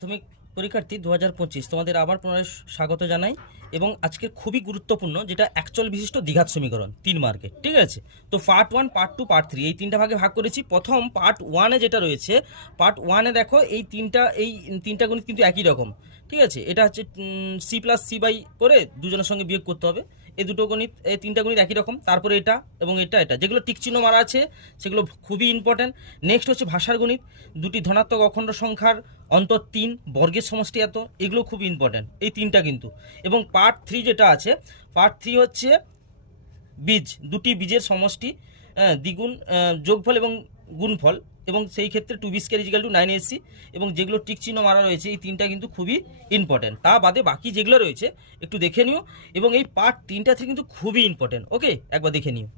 প্রাথমিক পরীক্ষার্থী দু হাজার পঁচিশ। তোমাদের আবার পুনরায় স্বাগত জানাই এবং আজকের খুবই গুরুত্বপূর্ণ যেটা অ্যাকচুয়াল বিশিষ্ট দ্বিঘাত সমীকরণ, তিন মার্কে ঠিক আছে? তো part one part two part three এই তিনটা ভাগে ভাগ করেছি। প্রথম পার্ট ওয়ানে যেটা রয়েছে পার্ট ওয়ানে দেখো এই তিনটা এই তিনটা গণিত কিন্তু একই রকম, ঠিক আছে? এটা হচ্ছে সি প্লাস সি বাই করে দুজনের সঙ্গে বিয়োগ করতে হবে। এই দুটো গণিত, এই তিনটা গণিত একই রকম। তারপরে এটা এবং এটা এটা। যেগুলো টিকচিহ্ন মারা আছে, সেগুলো খুবই ইম্পর্ট্যান্ট নেক্সট হচ্ছে ভাষার গণিত। দুটি ধনাত্মক অখণ্ড সংখ্যার অন্তর তিন, বর্গের সমষ্টি এত, এগুলো খুব ইম্পর্ট্যান্ট এই তিনটা কিন্তু। এবং পার্ট থ্রি যেটা আছে পার্ট থ্রি হচ্ছে বীজ। দুটি বীজের সমষ্টি দ্বিগুণ যোগফল এবং গুণফল। এবং সেই ক্ষেত্রে two B square two nine AC এবং যেগুলো টিক চিহ্ন মারা রয়েছে, এই তিনটা কিন্তু খুবই ইম্পর্টেন্ট তা বাদে বাকি যেগুলো রয়েছে, একটু দেখে নিও এবং এই পার্ট তিনটা থেকে কিন্তু খুবই ইম্পর্টেন্ট ওকে একবার দেখে নিও।